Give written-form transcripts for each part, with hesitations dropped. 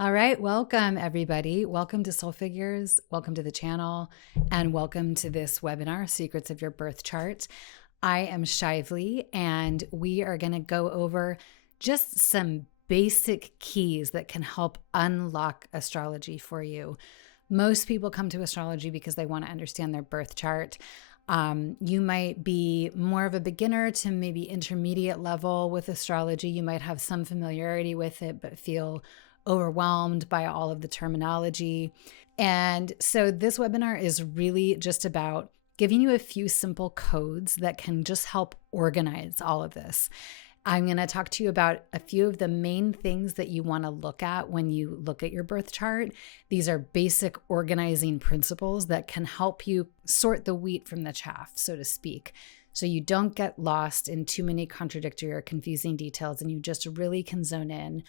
All right, welcome everybody. Welcome to Soul Figures, welcome to the channel, and welcome to this webinar, Secrets of Your Birth Chart. I am Shively, and we are going to go over just some basic keys that can help unlock astrology for you. Most people come to astrology because they want to understand their birth chart. You might be more of a beginner to maybe intermediate level with astrology. You might have some familiarity with it, but feel overwhelmed by all of the terminology. And so this webinar is really just about giving you a few simple codes that can just help organize all of this. I'm going to talk to you about a few of the main things that you want to look at when you look at your birth chart. These are basic organizing principles that can help you sort the wheat from the chaff, so to speak, so you don't get lost in too many contradictory or confusing details and you just really can zone in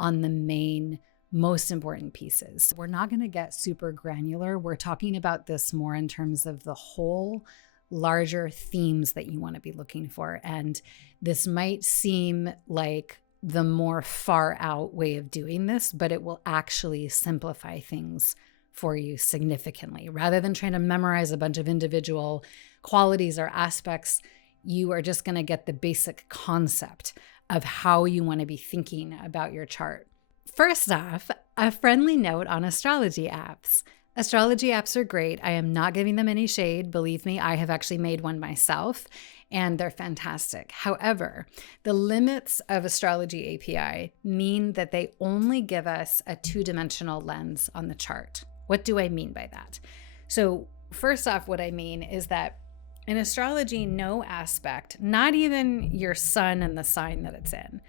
on the main, most important pieces. We're not going to get super granular. We're talking about this more in terms of the whole larger themes that you want to be looking for. And this might seem like the more far out way of doing this, but it will actually simplify things for you significantly. Rather than trying to memorize a bunch of individual qualities or aspects, you are just going to get the basic concept of how you want to be thinking about your chart. First off, a friendly note on astrology apps. Astrology apps are great. I am not giving them any shade. Believe me, I have actually made one myself, and they're fantastic. However, the limits of Astrology API mean that they only give us a two-dimensional lens on the chart. What do I mean by that? So first off, what I mean is that in astrology, no aspect, not even your sun and the sign that it's in,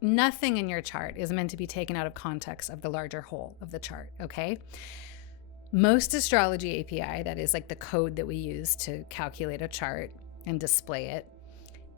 nothing in your chart is meant to be taken out of context of the larger whole of the chart, okay? Most astrology API, that is like the code that we use to calculate a chart and display it,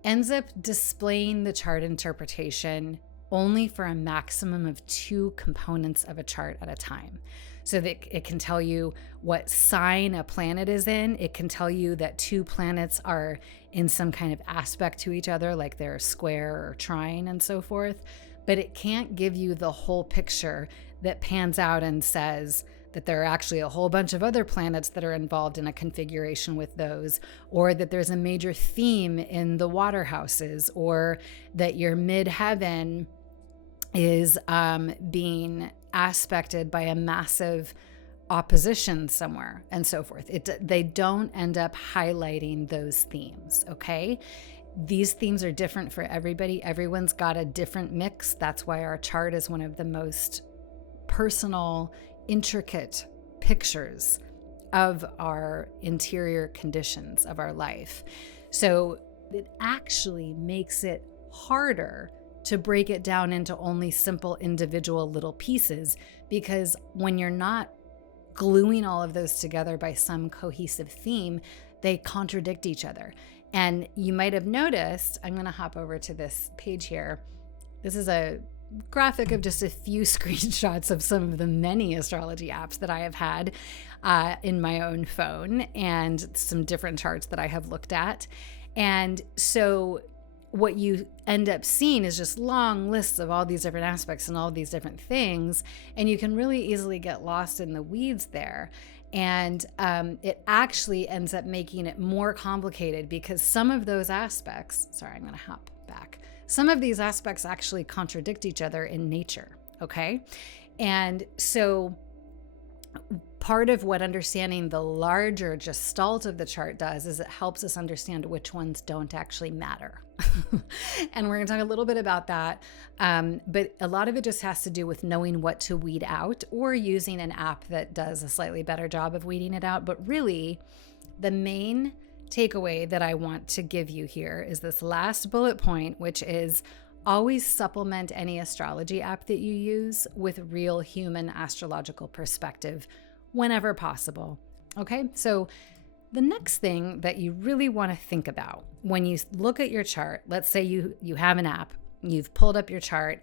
ends up displaying the chart interpretation only for a maximum of two components of a chart at a time. So that it can tell you what sign a planet is in. It can tell you that two planets are in some kind of aspect to each other, like they're square or trine and so forth. But it can't give you the whole picture that pans out and says that there are actually a whole bunch of other planets that are involved in a configuration with those, or that there's a major theme in the water houses, or that your midheaven is being aspected by a massive opposition somewhere and so forth. They don't end up highlighting those themes, okay? These themes are different for everybody. Everyone's got a different mix. That's why our chart is one of the most personal, intricate pictures of our interior conditions of our life. So it actually makes it harder to break it down into only simple individual little pieces, because when you're not gluing all of those together by some cohesive theme, they contradict each other. And you might have noticed, I'm going to hop over to this page here. This is a graphic of just a few screenshots of some of the many astrology apps that I have had in my own phone, and some different charts that I have looked at. And so what you end up seeing is just long lists of all these different aspects and all these different things, and you can really easily get lost in the weeds there. And it actually ends up making it more complicated, because some of those aspects, I'm going to hop back. Some of these aspects actually contradict each other in nature, okay? And so part of what understanding the larger gestalt of the chart does is it helps us understand which ones don't actually matter. And we're going to talk a little bit about that. But a lot of it just has to do with knowing what to weed out, or using an app that does a slightly better job of weeding it out. But really, the main takeaway that I want to give you here is this last bullet point, which is always supplement any astrology app that you use with real human astrological perspective whenever possible. Okay, so the next thing that you really want to think about when you look at your chart, let's say you have an app, you've pulled up your chart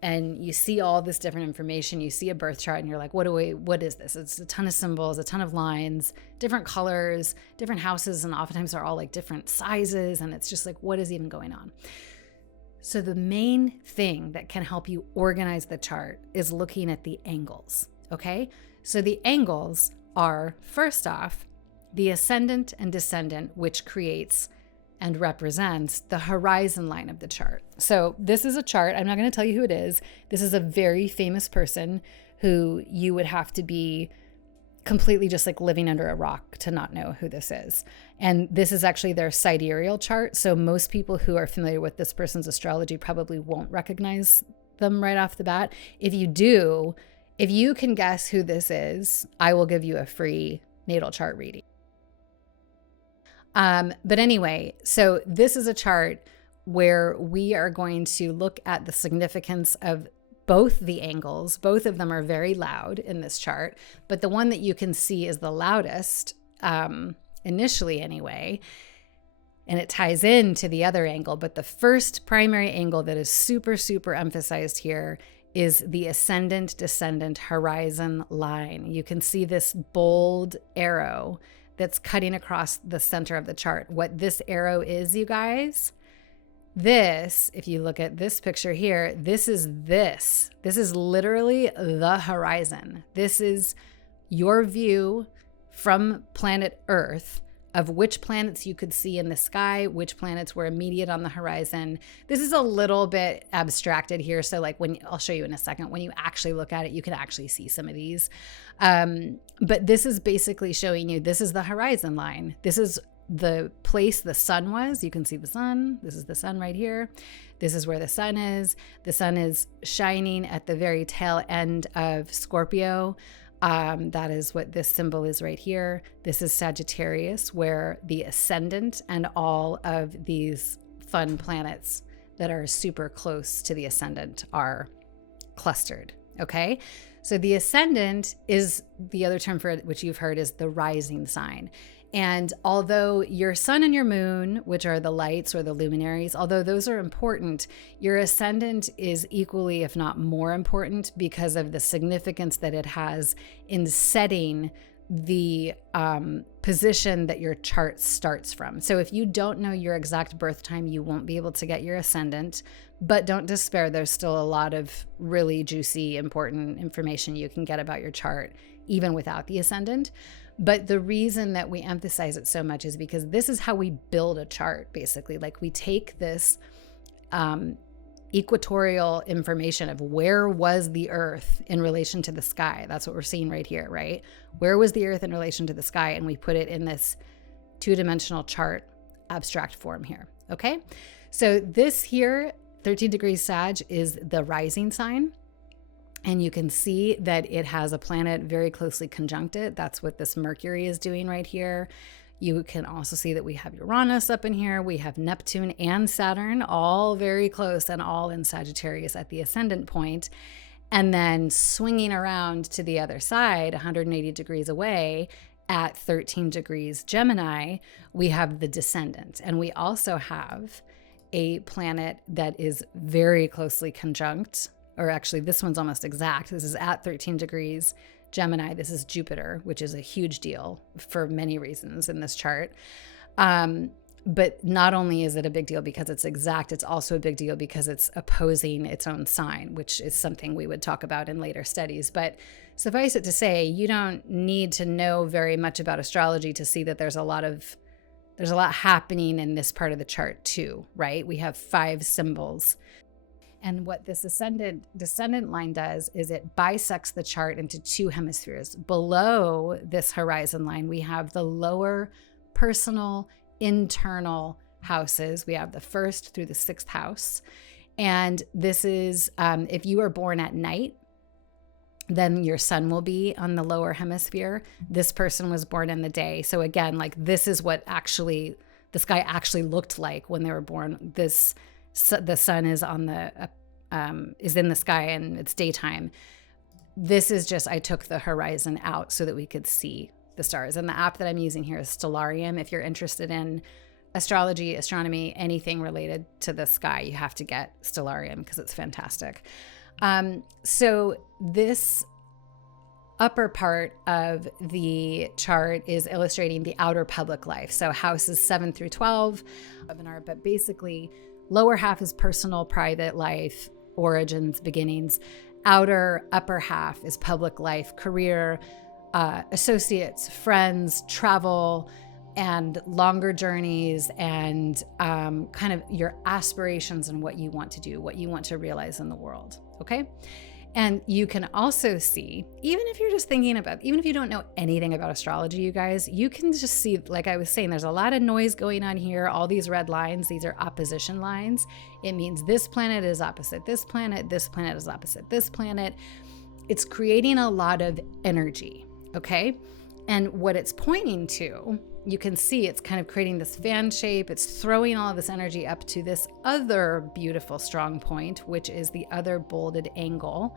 and you see all this different information, you see a birth chart and you're like, what is this? It's a ton of symbols, a ton of lines, different colors, different houses, and oftentimes they're all like different sizes, and it's just like, what is even going on? So the main thing that can help you organize the chart is looking at the angles, okay? So the angles are, first off, the ascendant and descendant, which creates and represents the horizon line of the chart. So this is a chart. I'm not going to tell you who it is. This is a very famous person who you would have to be completely just like living under a rock to not know who this is. And this is actually their sidereal chart. So most people who are familiar with this person's astrology probably won't recognize them right off the bat. If you do, if you can guess who this is, I will give you a free natal chart reading. But anyway, so this is a chart where we are going to look at the significance of both the angles. Both of them are very loud in this chart, but the one that you can see is the loudest, initially anyway, and it ties into the other angle. But the first primary angle that is super, super emphasized here is the ascendant descendant horizon line. You can see this bold arrow that's cutting across the center of the chart. What this arrow is, you guys, this, if you look at this picture here, this is literally the horizon. This is your view from planet Earth of which planets you could see in the sky, which planets were immediate on the horizon. This is a little bit abstracted here. So like I'll show you in a second, when you actually look at it, you can actually see some of these. But this is basically showing you, this is the horizon line. This is the place the sun was. You can see the sun. This is the sun right here. This is where the sun is. The sun is shining at the very tail end of Scorpio. That is what this symbol is right here. This is Sagittarius, where the ascendant and all of these fun planets that are super close to the ascendant are clustered. Okay. So the ascendant is the other term for it, which you've heard, is the rising sign. And although your sun and your moon, which are the lights or the luminaries, although those are important, your ascendant is equally, if not more important, because of the significance that it has in setting the position that your chart starts from. So if you don't know your exact birth time, you won't be able to get your ascendant, but don't despair. There's still a lot of really juicy, important information you can get about your chart, even without the ascendant. But the reason that we emphasize it so much is because this is how we build a chart, basically. Like we take this equatorial information of where was the Earth in relation to the sky. That's what we're seeing right here, right? Where was the Earth in relation to the sky? And we put it in this two-dimensional chart abstract form here, okay? So this here, 13 degrees Sag, is the rising sign. And you can see that it has a planet very closely conjunct it. That's what this Mercury is doing right here. You can also see that we have Uranus up in here. We have Neptune and Saturn, all very close and all in Sagittarius at the ascendant point. And then swinging around to the other side, 180 degrees away, at 13 degrees Gemini, we have the descendant. And we also have a planet that is very closely conjunct, or actually this one's almost exact. This is at 13 degrees Gemini. This is Jupiter, which is a huge deal for many reasons in this chart. But not only is it a big deal because it's exact, it's also a big deal because it's opposing its own sign, which is something we would talk about in later studies. But suffice it to say, you don't need to know very much about astrology to see that there's a lot happening in this part of the chart too, right? We have 5 symbols. And what this ascendant-descendant line does is it bisects the chart into 2 hemispheres. Below this horizon line, we have the lower personal internal houses. We have the 1st through the 6th house. And this is, if you are born at night, then your sun will be on the lower hemisphere. This person was born in the day. So again, like this is what actually the sky actually looked like when they were born. The sun is is in the sky and it's daytime. This is just, I took the horizon out so that we could see the stars. And the app that I'm using here is Stellarium. If you're interested in astrology, astronomy, anything related to the sky, you have to get Stellarium because it's fantastic. So this upper part of the chart is illustrating the outer public life. So houses 7 through 12 webinar, but basically Lower half is personal, private life, origins, beginnings. Upper half is public life, career, associates, friends, travel, and longer journeys, and kind of your aspirations and what you want to do, what you want to realize in the world. Okay. And you can also see, even if you don't know anything about astrology, you guys, you can just see, like I was saying, there's a lot of noise going on here. All these red lines, these are opposition lines. It means this planet is opposite this planet is opposite this planet. It's creating a lot of energy, okay? And what it's pointing to, you can see it's kind of creating this fan shape. It's throwing all of this energy up to this other beautiful strong point, which is the other bolded angle.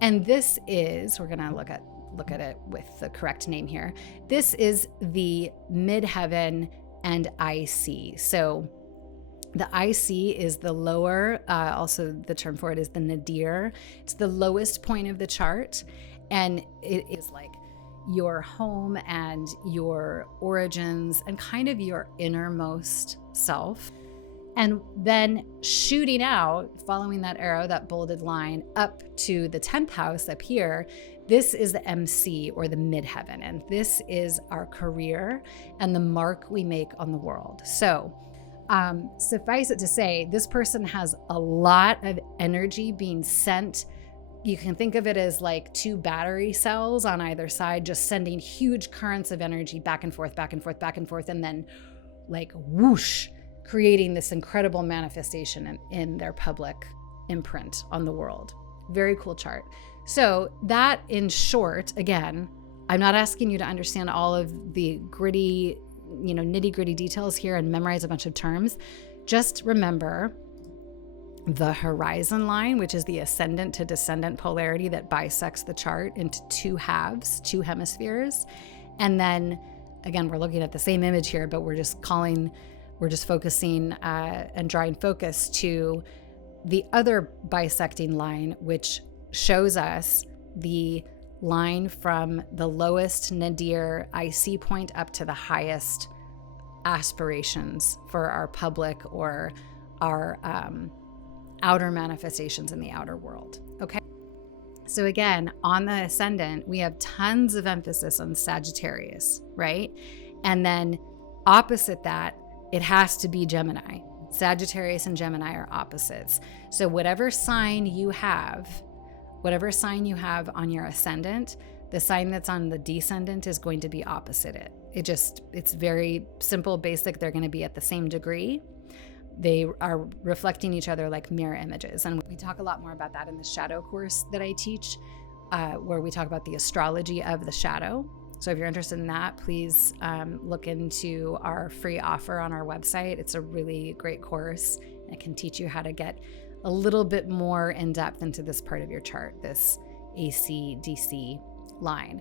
And this is, we're going to look at it with the correct name here. This is the midheaven and IC. So the IC is the lower, also the term for it is the nadir. It's the lowest point of the chart. And it is like your home and your origins and kind of your innermost self. And then shooting out, following that arrow, that bolded line up to the 10th house up here, this is the MC or the midheaven. And this is our career and the mark we make on the world. So suffice it to say, this person has a lot of energy being sent. You can think of it as like two battery cells on either side, just sending huge currents of energy back and forth, back and forth, back and forth, and then like whoosh, creating this incredible manifestation in their public imprint on the world. Very cool chart. So that, in short, again, I'm not asking you to understand all of the gritty, nitty-gritty details here and memorize a bunch of terms. Just remember the horizon line, which is the ascendant to descendant polarity that bisects the chart into two halves, two hemispheres. And then again, we're looking at the same image here, but we're just focusing and drawing focus to the other bisecting line, which shows us the line from the lowest nadir IC point up to the highest aspirations for our public or our outer manifestations in the outer world. Okay. So again, on the ascendant, we have tons of emphasis on Sagittarius, right? And then opposite that, it has to be Gemini. Sagittarius and Gemini are opposites. So whatever sign you have on your ascendant, the sign that's on the descendant is going to be opposite it. It's very simple, basic. They're going to be at the same degree. They are reflecting each other like mirror images. And we talk a lot more about that in the shadow course that I teach, where we talk about the astrology of the shadow. So if you're interested in that, please look into our free offer on our website. It's a really great course. It can teach you how to get a little bit more in depth into this part of your chart, this ASC-DSC line.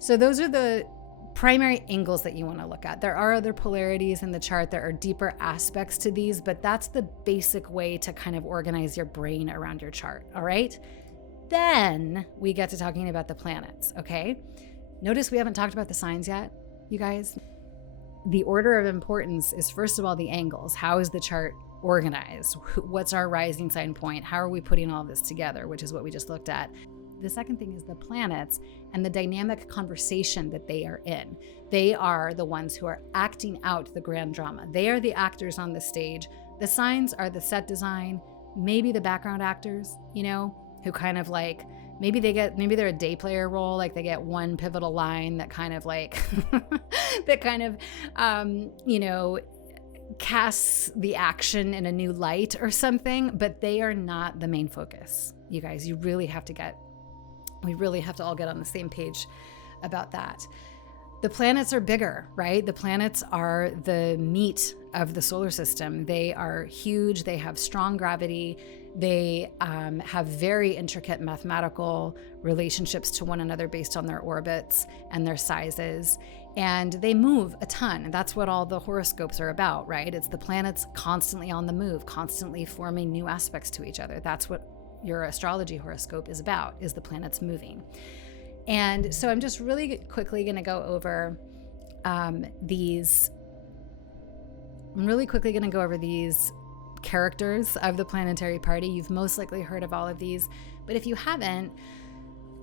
So those are the primary angles that you want to look at. There are other polarities in the chart. There are deeper aspects to these, but that's the basic way to kind of organize your brain around your chart. All right. Then we get to talking about the planets. Okay. Notice we haven't talked about the signs yet, you guys. The order of importance is, first of all, the angles. How is the chart organized? What's our rising sign point? How are we putting all this together, which is what we just looked at. The second thing is the planets and the dynamic conversation that they are in. They are the ones who are acting out the grand drama. They are the actors on the stage. The signs are the set design, maybe the background actors, who kind of like, maybe they're a day player role, like they get one pivotal line that kind of like, casts the action in a new light or something, but they are not the main focus. You guys, we really have to all get on the same page about that. The planets are bigger, right? The planets are the meat of the solar system. They are huge. They have strong gravity. They have very intricate mathematical relationships to one another based on their orbits and their sizes. And they move a ton. And that's what all the horoscopes are about, right? It's the planets constantly on the move, constantly forming new aspects to each other. That's what your astrology horoscope is about, is the planets moving. And so I'm just really quickly going to go over these characters of the Planetary Party. You've most likely heard of all of these, but if you haven't,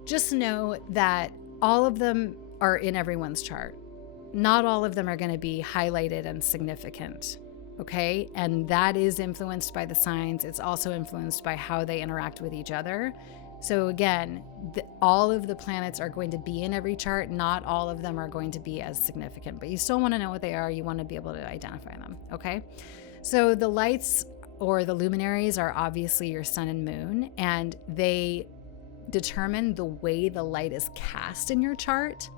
just know that all of them are in everyone's chart. Not all of them are going to be highlighted and significant, okay? And that is influenced by the signs. It's also influenced by how they interact with each other. So again, all of the planets are going to be in every chart. Not all of them are going to be as significant, but you still want to know what they are. You want to be able to identify them, okay? So the lights or the luminaries are obviously your sun and moon, and they determine the way the light is cast in your chart.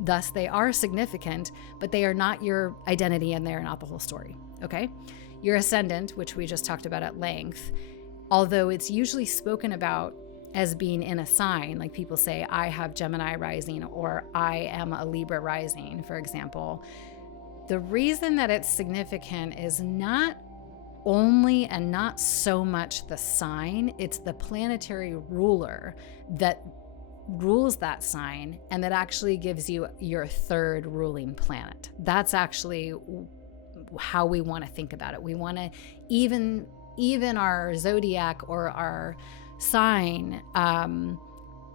Thus, they are significant, but they are not your identity and they're not the whole story, okay? Your ascendant, which we just talked about at length, although it's usually spoken about as being in a sign, like people say, I have Gemini rising or I am a Libra rising, for example. The reason that it's significant is not only and not so much the sign, it's the planetary ruler that rules that sign and that actually gives you your third ruling planet. That's actually how we want to think about it. We want to even our zodiac or our sign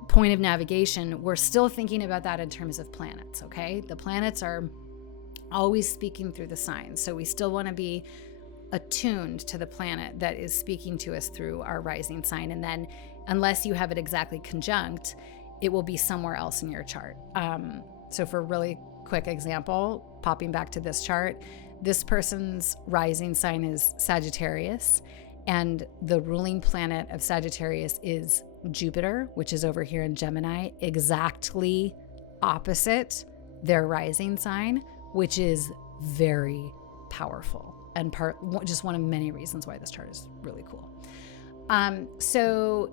point of navigation, we're still thinking about that in terms of planets, okay? The planets are always speaking through the signs. So we still want to be attuned to the planet that is speaking to us through our rising sign. And then unless you have it exactly conjunct, it will be somewhere else in your chart. So for a really quick example, popping back to this chart, this person's rising sign is Sagittarius, and the ruling planet of Sagittarius is Jupiter, which is over here in Gemini, exactly opposite their rising sign, which is very powerful and just one of many reasons why this chart is really cool. So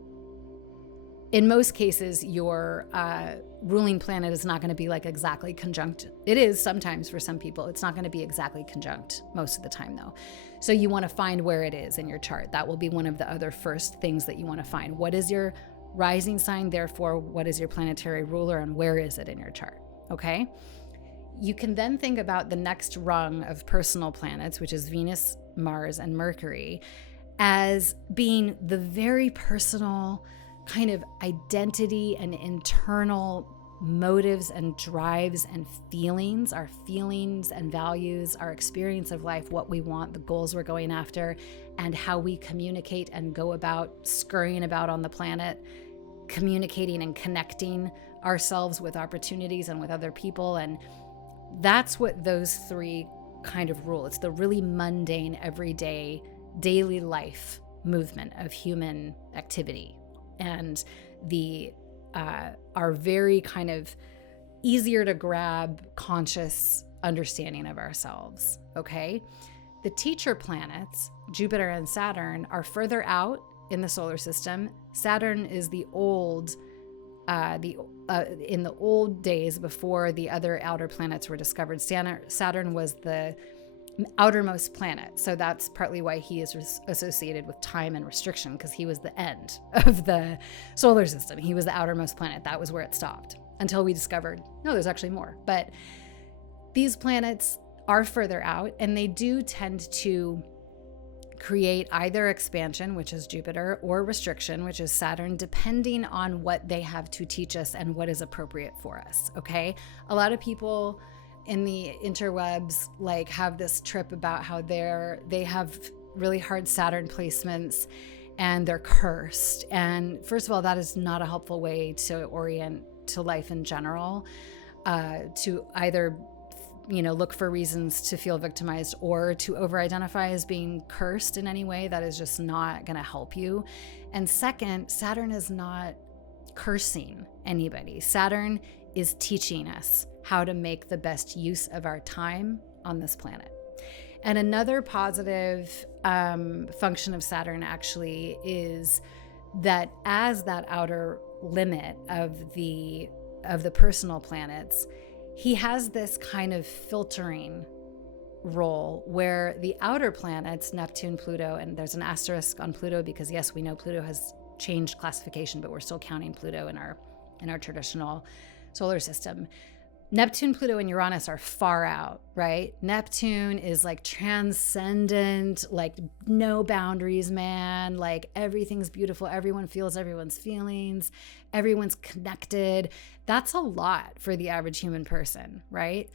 in most cases, your ruling planet is not going to be like exactly conjunct. It is sometimes for some people. It's not going to be exactly conjunct most of the time, though. So you want to find where it is in your chart. That will be one of the other first things that you want to find. What is your rising sign? Therefore, what is your planetary ruler and where is it in your chart? Okay. You can then think about the next rung of personal planets, which is Venus, Mars, and Mercury, as being the very personal kind of identity and internal motives and drives and feelings, our feelings and values, our experience of life, what we want, the goals we're going after, and how we communicate and go about scurrying about on the planet, communicating and connecting ourselves with opportunities and with other people. And that's what those three kind of rule. It's the really mundane, everyday, daily life movement of human activity, and our very kind of easier to grab conscious understanding of ourselves, okay? The teacher planets, Jupiter and Saturn, are further out in the solar system. Saturn is the old in the old days before the other outer planets were discovered. Saturn was the outermost planet. So that's partly why he is associated with time and restriction, because he was the end of the solar system. He was the outermost planet. That was where it stopped until we discovered, no, there's actually more. But these planets are further out, and they do tend to create either expansion, which is Jupiter, or restriction, which is Saturn, depending on what they have to teach us and what is appropriate for us, okay? A lot of people in the interwebs like have this trip about how they have really hard Saturn placements and they're cursed. And first of all, that is not a helpful way to orient to life in general, to either look for reasons to feel victimized or to over-identify as being cursed in any way. That is just not going to help you. And second, Saturn is not cursing anybody. Saturn is teaching us how to make the best use of our time on this planet. And another positive function of Saturn actually is that as that outer limit of the personal planets, he has this kind of filtering role where the outer planets, Neptune, Pluto, and there's an asterisk on Pluto because yes, we know Pluto has changed classification, but we're still counting Pluto in our traditional solar system. Neptune, Pluto, and Uranus are far out, right? Neptune is like transcendent, like no boundaries, man. Like everything's beautiful. Everyone feels everyone's feelings. Everyone's connected. That's a lot for the average human person, right?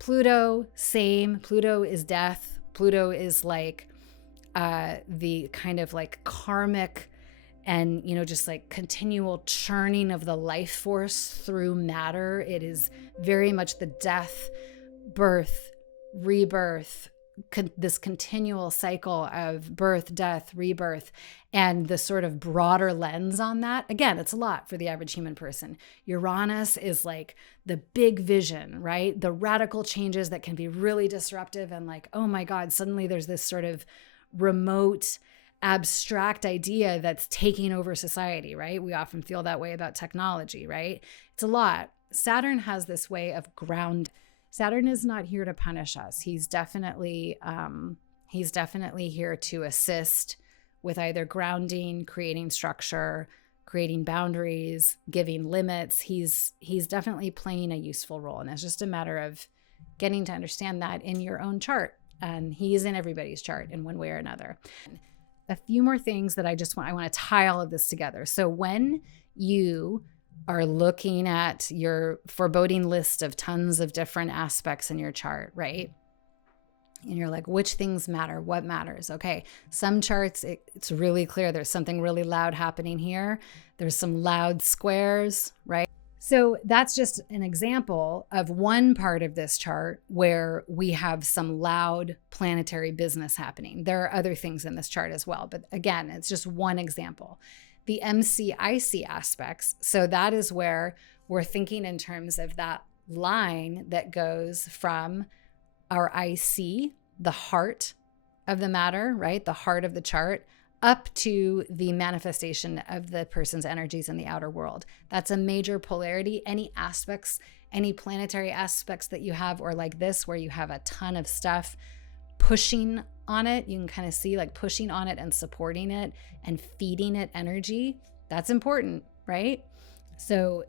Pluto, same. Pluto is death. Pluto is like the kind of like karmic and, just like continual churning of the life force through matter. It is very much the death, birth, rebirth, this continual cycle of birth, death, rebirth, and the sort of broader lens on that. Again, it's a lot for the average human person. Uranus is like the big vision, right? The radical changes that can be really disruptive and like, oh my God, suddenly there's this sort of remote, abstract idea that's taking over society, right? We often feel that way about technology, right? It's a lot. Saturn has this way of ground. Saturn is not here to punish us. He's definitely here to assist with either grounding, creating structure, creating boundaries, giving limits. He's definitely playing a useful role. And it's just a matter of getting to understand that in your own chart. And he's in everybody's chart in one way or another. A few more things that I want to tie all of this together. So when you are looking at your foreboding list of tons of different aspects in your chart, right? And you're like, which things matter? What matters? Okay. Some charts, it's really clear. There's something really loud happening here. There's some loud squares, right? So that's just an example of one part of this chart where we have some loud planetary business happening. There are other things in this chart as well, but again, it's just one example. The MCIC aspects, so that is where we're thinking in terms of that line that goes from our IC, the heart of the matter, right? The heart of the chart, up to the manifestation of the person's energies in the outer world. That's a major polarity. Any aspects, any planetary aspects that you have, or like this, where you have a ton of stuff pushing on it, you can kind of see like pushing on it and supporting it and feeding it energy. That's important, right? So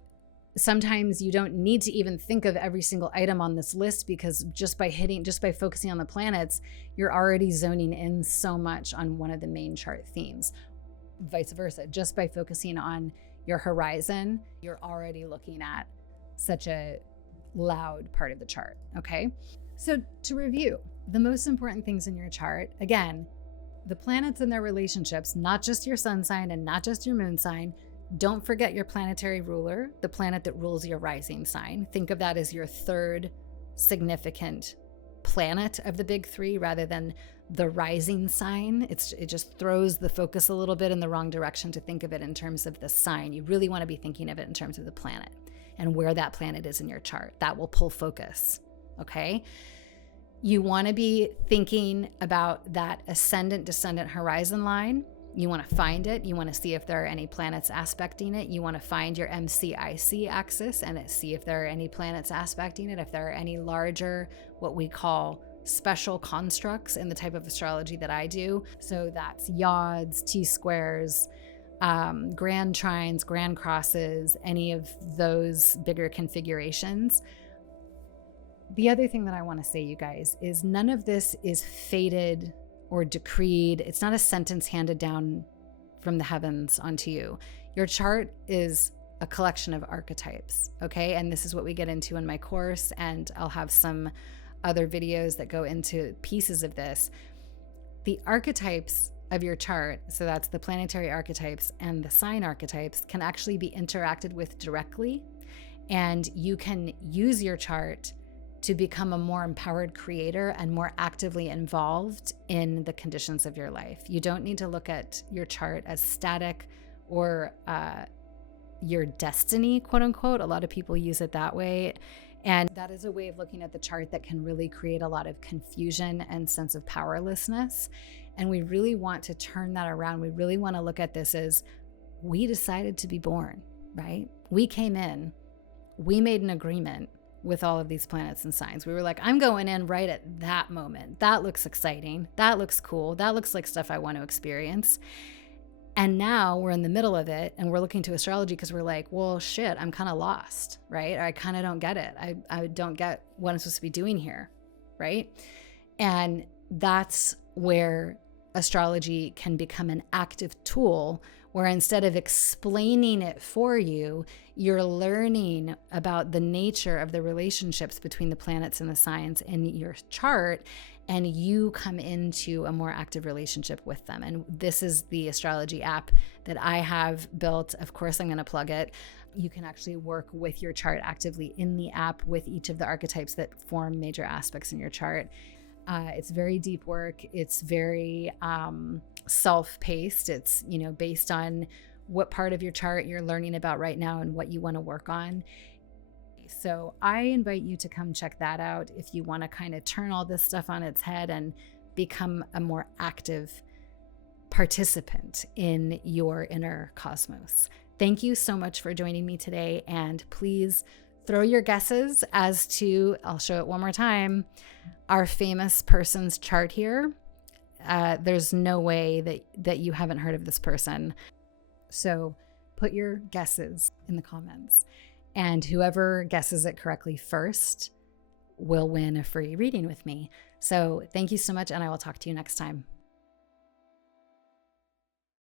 sometimes you don't need to even think of every single item on this list, because just by focusing on the planets, you're already zoning in so much on one of the main chart themes. Vice versa, just by focusing on your horizon, you're already looking at such a loud part of the chart, okay? So to review, the most important things in your chart, again, the planets and their relationships, not just your sun sign and not just your moon sign. Don't forget your planetary ruler, the planet that rules your rising sign. Think of that as your third significant planet of the big three rather than the rising sign. It just throws the focus a little bit in the wrong direction to think of it in terms of the sign. You really want to be thinking of it in terms of the planet and where that planet is in your chart. That will pull focus, okay? You want to be thinking about that ascendant-descendant horizon line. You want to find it. You want to see if there are any planets aspecting it. You want to find your MCIC axis and see if there are any planets aspecting it, if there are any larger, what we call special constructs in the type of astrology that I do. So that's yods, T-squares, grand trines, grand crosses, any of those bigger configurations. The other thing that I want to say, you guys, is none of this is fated or decreed. It's not a sentence handed down from the heavens onto you. Your chart is a collection of archetypes, okay? And this is what we get into in my course, and I'll have some other videos that go into pieces of this. The archetypes of your chart, so that's the planetary archetypes and the sign archetypes, can actually be interacted with directly, and you can use your chart to become a more empowered creator and more actively involved in the conditions of your life. You don't need to look at your chart as static or your destiny, quote unquote. A lot of people use it that way. And that is a way of looking at the chart that can really create a lot of confusion and sense of powerlessness. And we really want to turn that around. We really want to look at this as we decided to be born, right? We came in, we made an agreement with all of these planets and signs. We were like, I'm going in right at that moment. That looks exciting. That looks cool. That looks like stuff I want to experience. And now we're in the middle of it and we're looking to astrology because we're like, well, shit, I'm kind of lost, right? I kind of don't get it. I don't get what I'm supposed to be doing here, right? And that's where astrology can become an active tool where instead of explaining it for you, you're learning about the nature of the relationships between the planets and the signs in your chart, and you come into a more active relationship with them. And this is the astrology app that I have built. Of course, I'm going to plug it. You can actually work with your chart actively in the app with each of the archetypes that form major aspects in your chart. It's very deep work. It's very self-paced. It's, based on what part of your chart you're learning about right now and what you want to work on. So I invite you to come check that out if you want to kind of turn all this stuff on its head and become a more active participant in your inner cosmos. Thank you so much for joining me today. And please throw your guesses as to, I'll show it one more time, our famous person's chart here. There's no way that you haven't heard of this person. So put your guesses in the comments. And whoever guesses it correctly first will win a free reading with me. So thank you so much, and I will talk to you next time.